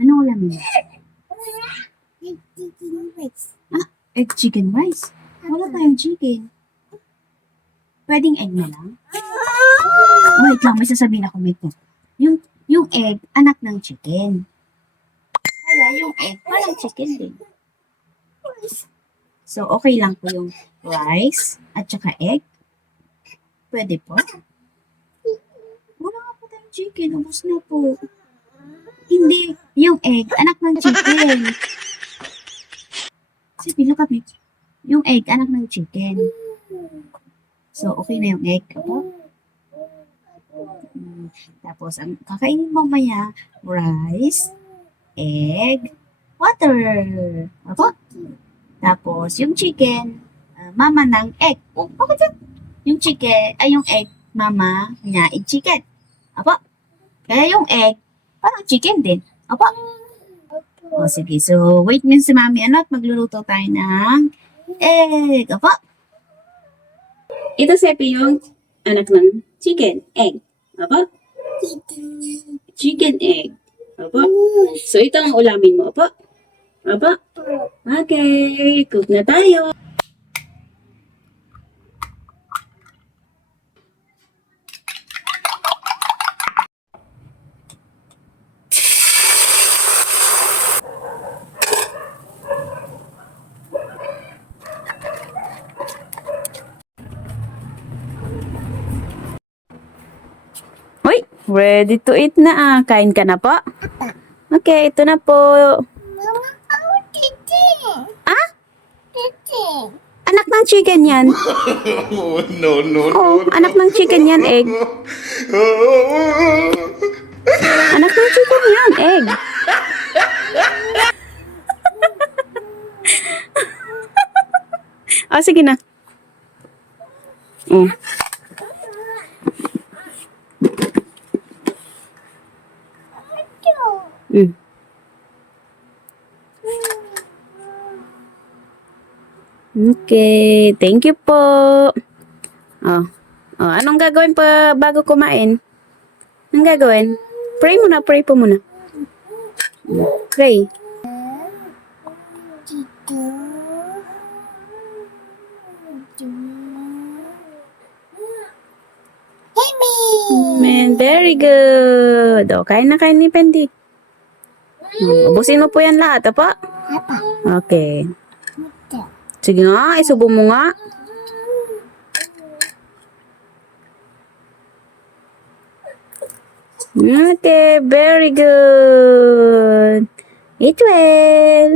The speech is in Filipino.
Anong ulam yun? Egg chicken rice. Egg chicken rice. Wala tayong chicken. Pwedeng egg na lang? Wait lang, may sasabihin ako nito. Yung egg, anak ng chicken. Kaya yung egg, parang chicken din. So, okay lang po yung rice at saka egg. Pwede po. Wala nga po tayong chicken. Ubus na po. Hindi. Yung egg, anak ng chicken. Sige, look at me. Yung egg, anak ng chicken. So, okay na yung egg. Apo? Tapos, ang kakainin mamaya, rice, egg, water. Apo? Tapos, yung chicken, mama ng egg. Oh, bakit yan? Yung chicken, ay yung egg, mama niya, egg chicken. Apo? Kaya yung egg, parang chicken din. Apo? O, sige. So, wait mo si mami at magluluto tayo ng egg. Apo? Ito, Sepi, yung anak ng chicken, egg. Apo? Chicken egg. Apo? So, ito ang ulamin mo. Apo? Apo? Okay. Cook na tayo. Uy, ready to eat na. Kain ka na po? Okay, ito na po. Mama, ako chicken. Ah? Chicken. Anak ng chicken yan. Oh, no, Oh, anak ng chicken yan, egg. Anak ng chicken yan, egg. Oh, sige na. Mm. Mm. Okay, thank you po. Oh. Oh, anong gagawin pa bago kumain? Anong gagawin? Pray muna, pray po muna. Pray. Man, very good. O, kain na kain ni Pendi. Ubusin mo po yan lahat, apa? Okay. Sige nga, isubo mo nga. Okay, very good. Eat well.